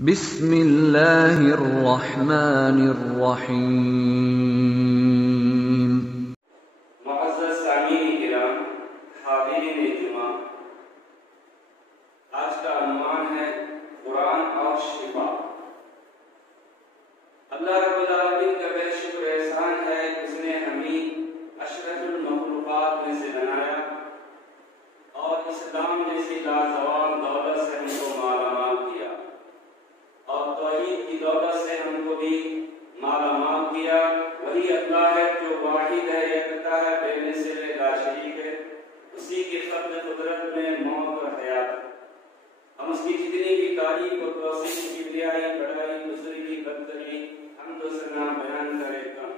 बिस्मिल्लाहिर्रहमानिर्रहीम। मुअज़्ज़ज़ सामीन किराम, हाज़िरीन जुमा, आज का अनुमान है कुरान और शिफा। अल्लाह रब्बुल आलमीन का बेहद शुक्र एहसान है कि उसने हमें अशरफुल मखलूक़ात में से बनाया और इस्लाम जैसी लाजवाब दौलत से हमको मालामाल किया और तौहीद की दौलत से हमको भी मालामाल किया। वही अल्लाह है जो वाहिद है, एकता है, बेमिसाल ला शरीक है। उसी के फज़्ल कुदरत में मौत और हयात। हम उसकी जितनी भी तारीफ और तौसीफ, किबरियाई, बड़ाई, बुज़ुर्गी, बरतरी, हम्द व सना बयान करे कम।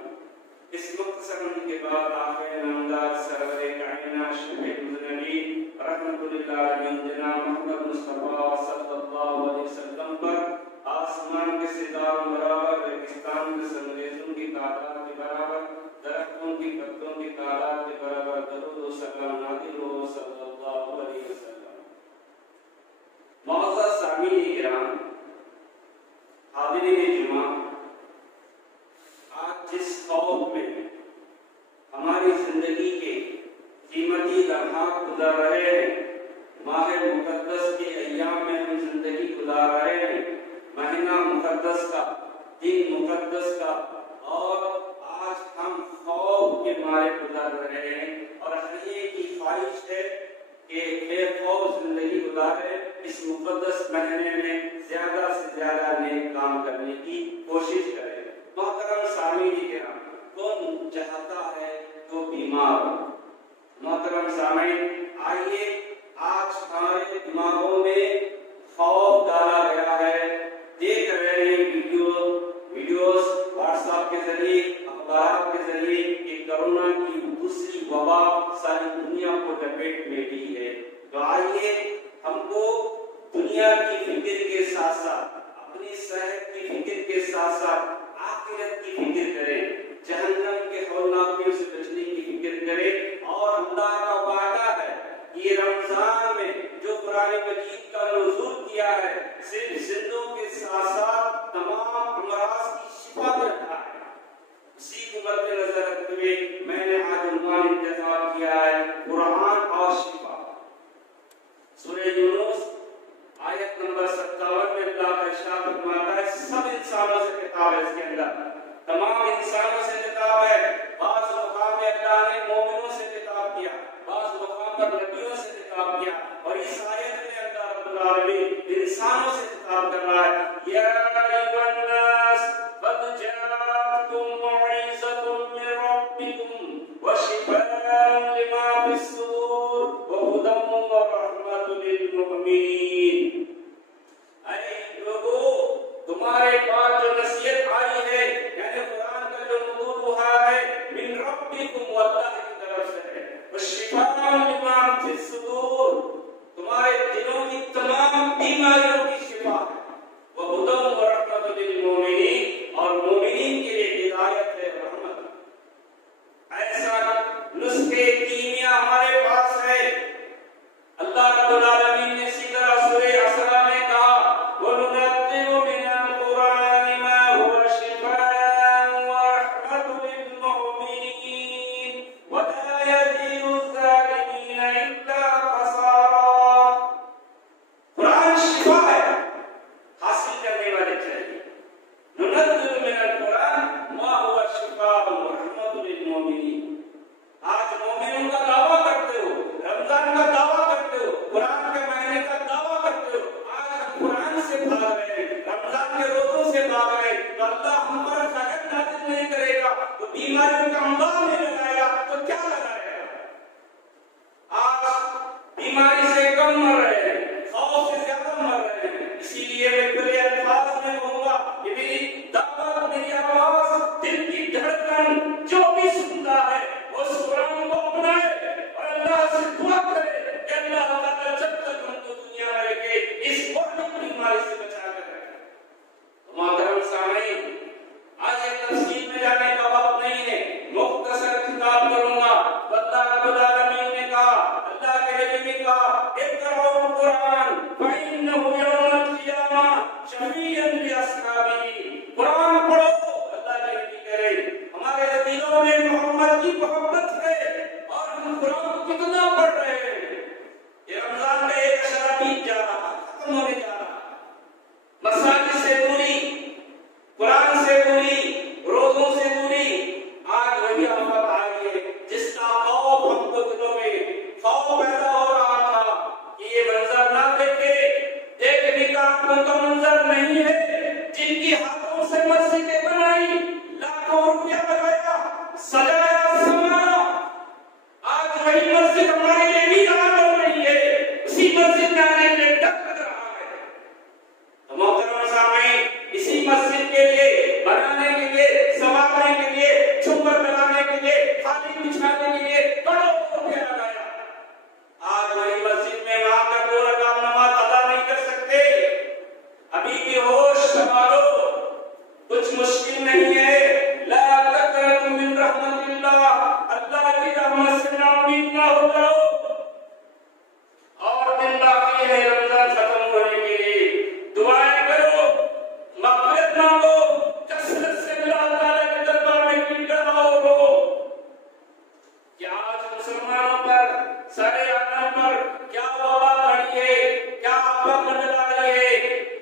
इस मुख्तसर के बाद आखिर नामदार सरवरे कायनात शफीउल मुज़नबी रहमतुल लिल आलमीन जनाब मोहम्मद मुस्तफा सल्लल्लाहु अलैहि वसल्लम पर आसमान के सितारों बराबर, रेगिस्तान के संगरेज़ों की तादाद के बराबर, दरख्तों की पत्तों की तादाद के बराबर दरूद व सलाम नाज़िल हो सल्लल्लाहु अलैहि वसल्लम। मुअज़्ज़ज़ सामीन किराम, हाज़िरीन जुमा, आज जिस खौफ में हमारी जिंदगी के कीमती लम्हात गुजार रहे हैं, माह मुक़द्दस के अय्याम में हम जिंदगी गुजार रहे हैं, महीना मुक़द्दस का, दिन मुक़द्दस का, और आज हम खौफ के मारे गुजार रहे हैं और हर एक की ख्वाहिश है कि बेखौफ जिंदगी गुजारे। इस मुक़द्दस महीने में ज्यादा से ज्यादा नेक काम करने की कोशिश करें। मोहतरम सामीन किराम, कौन चाहता है तो बीमार हो? मोहतरम सामीन, आइए आज हमारे दिमागों में खौफ डाला गया है। देख रहे हैं वीडियोस व्हाट्सएप के जरिए, अखबार के जरिए कि कोरोना की दूसरी वबा सारी दुनिया को लपेट में ली है। तो आइए हमको दुनिया की फिक्र के साथ साथ अपनी सेहत की फिक्र के साथ साथ आखिरत की फिक्र करें, जहन्नम के हौलनाकियों से बचने की फिक्र करें। और अल्लाह का वादा है ये रमजान में जो कुरान मजीद का नुज़ूल किया है, सिर्फ जिंदों के साथ साथ तमाम अमराज की शिफा में रखा है। उसी को मद्देनजर रखते हुए मैंने आज उन्वान इंतखाब किया है कुरान और शिफा। सूरह यूनुस आयत नंबर 57 में अल्लाह का इरशाद फरमाता है, सब इंसानों से खिताब है। इसके अंदर तमाम इंसानों से खिताब है। बाज़ मकाम में अल्लाह ने मोमिनों से खिताब किया, बाज़ मकाम पर नबियों से खिताब किया, और इस आयत में अल्लाह रब्बुल आलमीन इंसानों से खिताब कर रहा है। या अय्युहन नास क़द जाअतकुम मौइज़तुम मिन रब्बिकुम व शिफ़ाउन लिमा फ़िस्सुदूर व हुदन व रहमतुल लिल मुमिनीन। अरे लोगों, तुम्हारे पास जो नसीहत आई है, यानी कुरान का जो नुज़ूल हुआ है, मिन रब्बिकुम, अल्लाह की तरफ कुछ मुश्किल नहीं है। ला तक़नतु मिन रहमतिल्लाह, अल्लाह की रहमत से नाउमीद ना हो जाओ। और दिन बाकी है रमजान खत्म होने के लिए, दुआएं करो, मग़फ़िरत मांगो, कसरत से अल्लाह ताला के दरबार में गिड़गिड़ाओ रो। क्या आज मुसलमानों पर, सारे आलम पर क्या वबा खड़ी है, क्या आफत मंडरा रही है?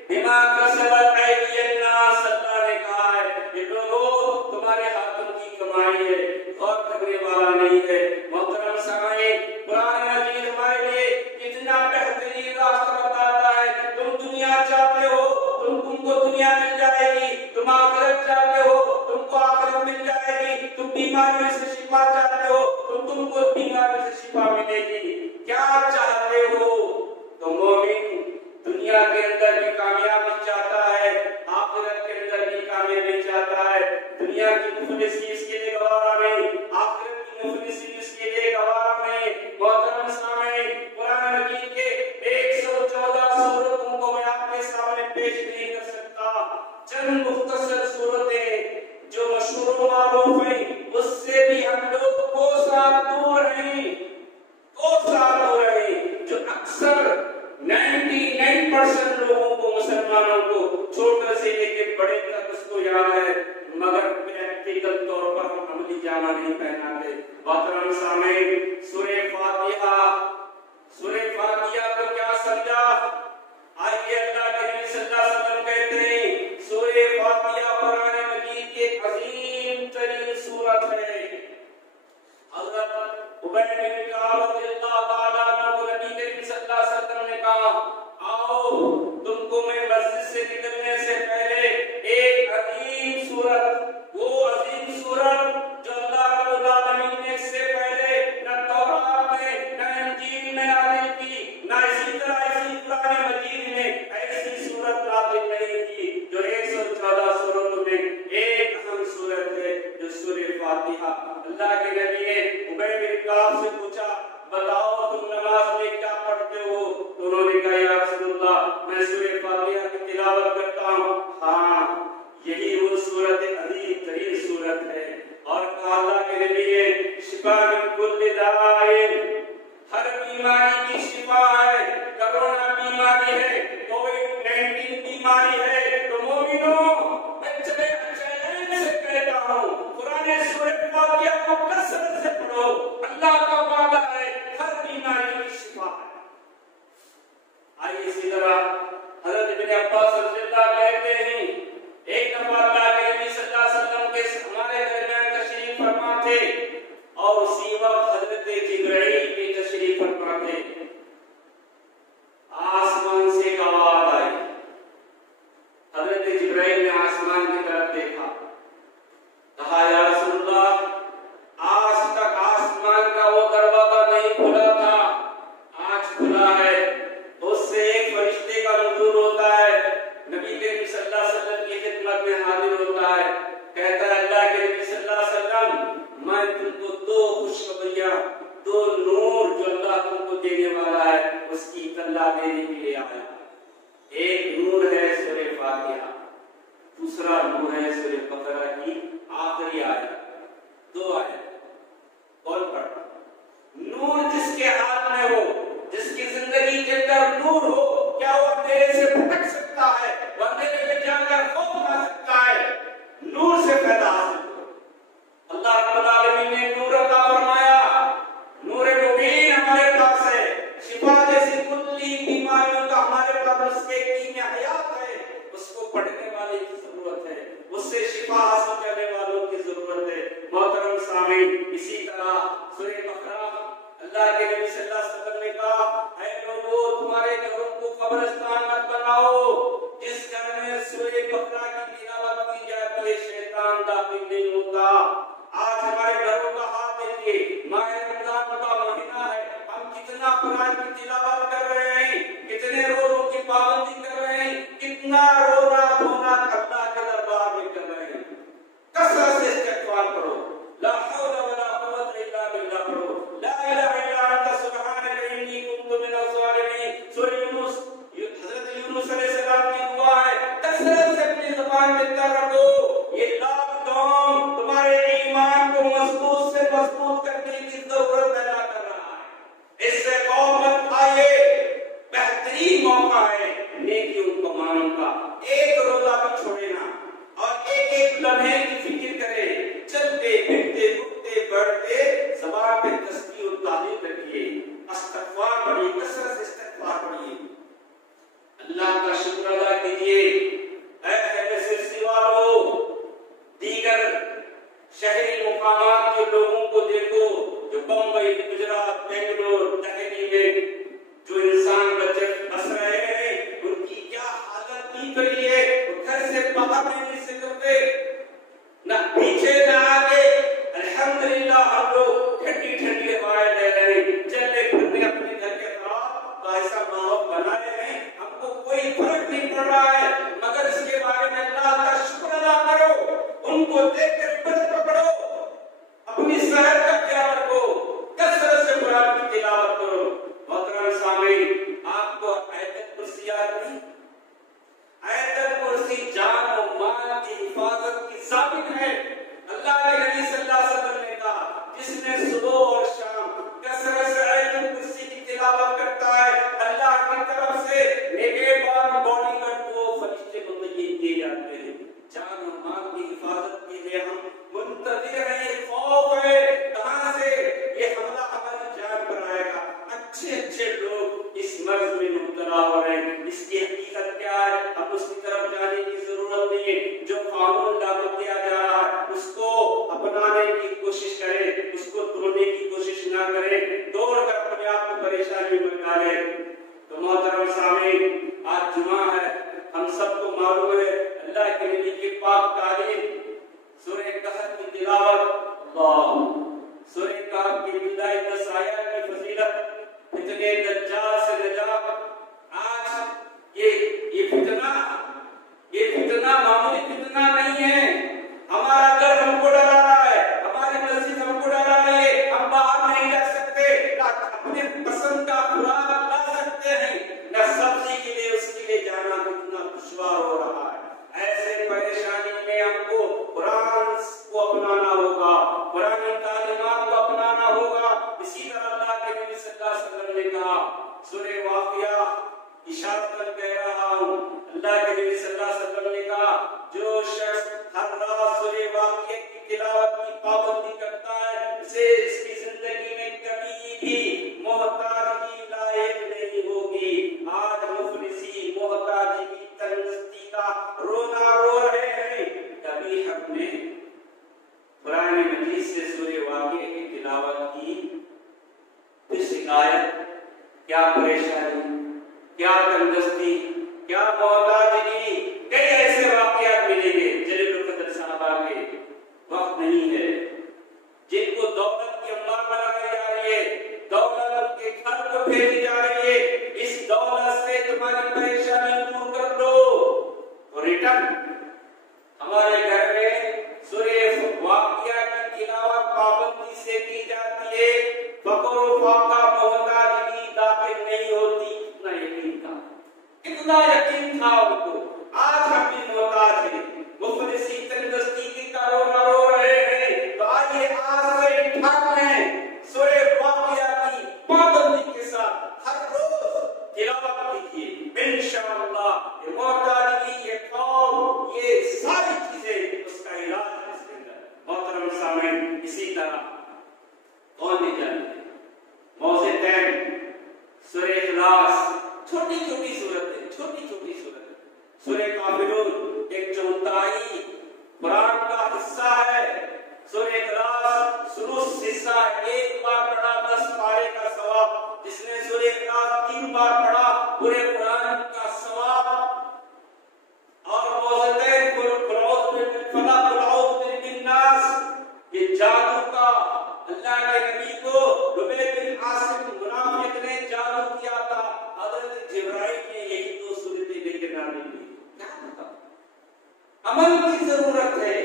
बिमा कसबत ऐदियन नास, अल्लाह ने कहा है ये लोगों तुम्हारे हाथों की कमाई है, और करने वाला नहीं है। मोहतरम साईं, कुरान मजीद हमारे लिए कितना बेहतरीन रास्ता बताता है। तुम दुनिया चाहते हो, तुमको दुनिया मिल जाएगी। तुम आखिरत चाहते हो, तुमको आखिरत मिल जाएगी। तुम बीमारी से शिफा चाहते हो, तुमको बीमारी से शिफा मिलेगी। क्या चाहते हो? तो मोमिन दुनिया के अंदर भी कामयाबी चाहता है, आखिरत के अंदर भी कामयाबी चाहता है। दुनिया की मुफलिसी इसके लिए गवारा नहीं, आखिरत की मुफलिसी इसके लिए गवारा नहीं। मोहतरम सामईन, कुरान मजीद के 114 सूरतों को मैं आपके सामने पेश नहीं कर सकता। चंद मुख्तसर सूरतें जो मशहूर मारूफ हैं, उससे भी हम लोग कोसा दूर हैं, कोसा दूर हैं। जो अक्सर 99% लोगों को, मुसलमानों को, छोटे से लेके बड़े तक उसको याद है, मगर प्रैक्टिकल तौर पर हम अमली जामा नहीं पहनाते। मोहतरम सामईन, सूरह फातिहा, सूरह फातिहा को क्या समझा? आइए अल्लाह के नबी सल्लल्लाहु अलैहि वसल्लम कहते हैं सूरह फातिहा कुरान मजीद की एक अजीम तरीन सूरत है। हज़रत उबय बिन काब रज़ियल्लाहु ताला अन्हु को नबी करीम सल्लल्लाहु अलैहि वसल्लम ने कहा, आओ तुमको मैं मस्जिद से निकलने से पहले एक अजीम सूरत, वो अजीम सूरत जो अल्लाह रब्बुल आलमीन ने इससे पहले न तौरात में, न इंजील में नाज़िल की, न इसी तरह इसी कुरान मजीद में ऐसी सूरत नाज़िल नहीं की। जो 114 सूरतों में एक अहम सूरत है, जो सूरह फातिहा। अल्लाह के नबी ने उबय बिन काब से पूछा, बताओ तुम नमाज में क्या पढ़ते हो? तो उन्होंने कहा, या रसूलल्लाह मैं सूरह फातिहा की तिलावत करता हूँ। हाँ, यही वो सूरत अजीम तरीन सूरत है। और कहा अल्लाह के नबी ने, शिफा मिन कुल्लि दाइन, हर बीमारी की शिफा है। कोरोना बीमारी है, कोविड-19 बीमारी है, तो मोमिनों अच्छे चैलेंज से कहता हूँ, कुरान सूरह फातिहा को कसरत से पढ़ो। अल्लाह का वादा है, हर बीमारी की शिफा है। आइए इसी तरह हज़रत इब्न अब्बास रज़ियल्लाहु कहते हैं, एक दफा अल्लाह के नबी सल्लल्लाहु अलैहि वसल्लम के हमारे दरमियान तशरीफ फरमा थे, और उसी वक्त हज़रत जिब्राइल भी तशरीफ फरमा थे। आसमान से एक आवाज आई। हज़रत जिब्राइल ने आसमान की तरफ देखा, कहा, या रसूलल्लाह आज तक आसमान का वो दरवाजा नहीं खुला था, आज खुला है। उससे एक फरिश्ते का नुज़ूल होता है, नबी करीम सल्लल्लाहु अलैहि वसल्लम की खिदमत में हाजिर होता है। कहता है, अल्लाह के नबी सल्लल्लाहु अलैहि वसल्लम मैं तुमको दो खुशखबरियां, दो नूर जो अल्लाह तुमको देने वाला है उसकी इत्तला देने के लिए आया। एक नूर है सूरह फातिहा, दूसरा नूर है सूरह बकरा की आखिरी आयत। दो आयत कौन पढ़ता? नूर जिसके हाथ में हो, जिसकी जिंदगी के अंदर नूर हो, क्या वो अंधेरे से भटक सकता है? वो अंधेरे में जाकर खौफ खा सकता है? नूर से पैदा हासिल हो। अल्लाह रब्बुल आलमीन ने नूर अता फरमाया, नूर मुबीन हमारे पास है। शिफा जैसी कुल्ली बीमारियों का हमारे पास उसके कीमिया हयात है, उसको पढ़ने वाले की जरूरत है, उससे शिफा हासिल करने वालों की जरूरत है। मोहतरम सामीन, इसी तरह सूरह बकरा, अल्लाह के नबी सल्लल्लाहु अलैहि वसल्लम ने कहा, ऐ लोगों तुम्हारे घरों को कब्रिस्तान मत बनाओ। जिस घर में सूरह बकरा की तिलावत की जाती है शैतान दाखिल नहीं होता। आज हमारे घरों का हाल देखिए, माह रमजान का महीना है, हम कितना कुरान की तिलावत कर रहे हैं, कितने रोजों की पाबंदी कर रहे हैं, कितना रोना धोना अल्लाह के दरबार में कर रहे हैं। कसरत से इस्तिग़फ़ार करो, ला हौला वला कुव्वता इल्ला बिल्लाह पढ़ो, ला इलाहा इल्ला अंता सुब्हानका इन्नी कुन्तु मिनज़ ज़ालिमीन। सूरह यूनुस, हज़रत अल्लाह का शुक्र अदा कीजिए। ऐसे वालों, दीगर शहरी मुकामात के लोगों को देखो जो बम्बई, गुजरात, बेंगलोर, दिल्ली में जो इंसान बस रहे हैं, उनकी क्या हालत की गई है। घर से बाहर नहीं निकल सकते, ना पीछे ना आगे। अल्हम्दुलिल्लाह हम लोग ठंडी ठंडी हवाएं ले रहे हैं, चलने फिरने अपने घर के तरफ तो ऐसा माहौल बना रहे हैं, हमको कोई फर्क नहीं पड़ रहा है। मगर इसके बारे में अल्लाह का शुक्र अदा करो, उनको देखकर इब्रत पकड़ो, अपनी सेहत का ख्याल रखो, कसरत से कुरान की तिलावत करो। मोहतरम सामीन, आपको आयतुल कुर्सी याद नहीं? आयतुल कुर्सी जान और माल की हिफाजत की साबित है। अल्लाह के नबी सल्लल्लाहु अलैहि वसल्लम ने कहा, जिसने सुबह और शाम कसरत से आयतुल कुर्सी की तिलावत करता है, अल्लाह की तरफ से नेगेबान बॉडीगार्ड को फरिश्ते मुतय्यन दिए जाते हैं। जान और माल की हिफाजत के लिए हम मुंतज़िर हैं, ये खौफ है कहां से ये हमला हमारी जान पर आएगा। अच्छे लोग इस मर्ज में मुब्तला हो रहे हैं। इसकी हकीकत क्या है, अब उसकी तरफ जाने की जरूरत नहीं है। जो कानून लागू किया जा रहा है उसको अपनाने की कोशिश करें, उसको तोड़ने की कोशिश ना करें, तोड़कर अपने आप को परेशानी में डालें। तो मोहतरम सामीन, आज जुमा है, हम सबको मालूम है अल्लाह के नबी की पाक तालीम सूरह कहफ की तिलावत, सूरह कहफ की इब्तिदाई 10 आयत की फजीलत, फितने दज्जाल से निजात। आज ये फितना मामूली फितना नहीं है। हमारा घर हमको डरा रहा है, हमारी मस्जिद हमको डरा रही है, हम बाहर नहीं जा सकते, अपने पसंद का खुराक ला सकते हैं, न सब्जी के लिए उसके लिए जाना कितना दुश्वार हो रहा है। ऐसे परेशानी में हमको कुरान को अपनाना होगा, कुरानी तालीमात को अपनाना होगा। इसी तरह अल्लाह के नबी सल्लल्लाहु अलैहि वसल्लम ने कहा, सूरह वाक़िया इशारतन कह रहा हूं, अल्लाह के नबी सल्लल्लाहु अलैहि वसल्लम ने कहा, जो शख्स हर रात सूरह वाक़िया की तिलावत की पाबंदी करता है, उसे इसकी जिंदगी में कभी भी मोहताजी लायक नहीं होगी। आज मुफलिसी मोहताजी की तंगदस्ती का रोना रो रहे हैं। कभी हमने कुरान मजीद से सूरह वाक़िया की तिलावत की, फिर शिकायत, क्या परेशानी, क्या तंगदस्ती, क्या मोहताजी, कई ऐसे वाक़यात मिलेंगे जलीलुल क़द्र साहबा के। वक्त नहीं है, जिनको दौलत की अम्बार बनाई जा रही है, दौलत उनके घर को भेजी जा रही है, इस दौलत से तुम्हारी परेशानी दूर कर दो। तो रिटर्न हमारे घर में सूरह वाक़िया की तिलावत पाबंदी से की जाती है, फक़र फाका मोहताजी दाखिल नहीं होती। कितना यकीन था उनको। आज हम भी मोहताज हैं, मुफलिसी तंगदस्ती की रोना रो रहे हैं। तो आइए आज से ठाक लें, सूरह वाक़िया की पाबंदी के साथ हर रोज तिलावत कीजिए। इंशाअल्लाह ये मोहताजी, ये खौफ, ये सारी चीजें उसका इलाज है इसके अंदर। मोहतरम सामीन, इसी तरह कौन नहीं जानते मौज़े तैन, सूरह इखलास, छोटी छोटी सूरतें, सूरह काफिरून एक चौथाई कुरान का हिस्सा है, सूरह इखलास सुलुस हिस्सा, एक बार पढ़ा 10 पारे का सवाब, जिसने सूरह इखलास 3 बार पढ़ा पूरे कुरान का सवाब। और मौज़तैन ये जादू का अल्लाह के नबी को रुबैय बिन आसिम मुनाफिक ने जादू किया था, हज़रत जिब्राइल ने यही 2 सूरतें लेकर नाज़िल की। क्या मतलब अमल की जरूरत है,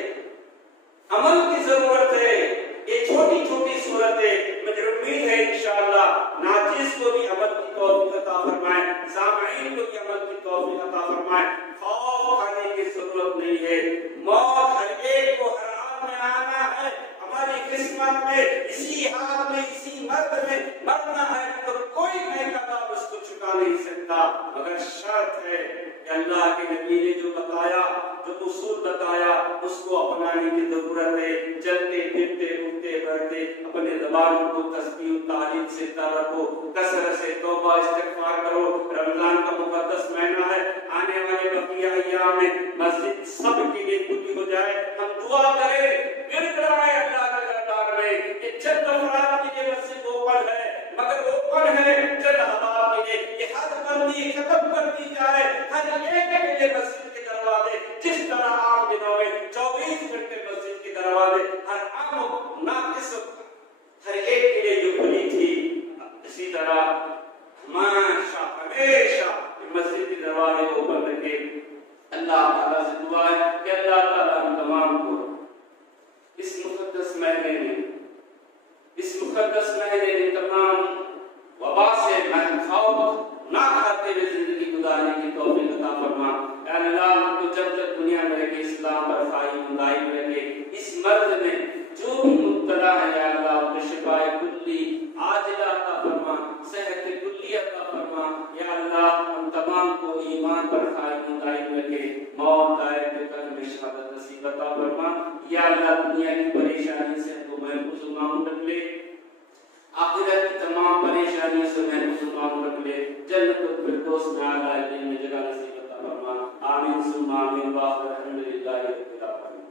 अमल की जरूरत है। ये छोटी छोटी सूरतें, मुझे उम्मीद है इंशाअल्लाह नाजिस को भी अमल की तौफीक अता फरमाए, सामईन को भी अमल की तौफीक अता फरमाए। खौफ खाने की जरूरत नहीं है, मौत हर एक को हर हाल में आना है। हमारी किस्मत में इसी हाल में, इसी मर्द में मरना है, तो कोई नेककार उसको चुका नहीं सकता। मगर शर्त है कि अल्लाह के नबी ने जो बताया, जो उसूल बताया, उसको अपनाने की जरूरत है। चलते फिरते उठते बैठते अपने ज़बान को तस्बीह तारीफ से रखो, कसरत से तौबा इस्तिग़फ़ार करो। रमजान का मुक़द्दस महीना है, जिंदगी खत्म कर दी जाए। हर एक के लिए मस्जिद के दरवाजे, जिस तरह आम दिनों में 24 घंटे मस्जिद के दरवाजे हर आम नाकिस हर एक के लिए जो खुली थी, इसी तरह हमेशा मस्जिद के दरवाजे ओपन रखे। अल्लाह ताला से दुआ है कि अल्लाह ताला हम तमाम को इस मुकद्दस महीने में तमाम वबा से महफूज ना खाते हुए जिंदगी गुजारने की तौफीक अता फरमा। या अल्लाह तो जब तक दुनिया में रखे इस्लाम पर कायम रखे। इस मर्ज में जो भी मुब्तला है या अल्लाह उसको शिफाए कुल्ली आजिला अता फरमा, सेहत कुल्ली अता फरमा। या अल्लाह हम तमाम को ईमान पर कायम रखे, मौत आए तो कल में शहादत नसीब अता फरमा। या अल्लाह दुनिया की परेशानी से हमको महफूज मामून रख ले, आखिरत की तमाम परेशानियों से महफूज मामून रख ले। जन्नतुल फिरदौस में आला में जगह नसीब अता फरमा। आमीन सुम्मा आमीन। वाखिर अल्हम्दुलिल्लाहि रब्बिल आलमीन।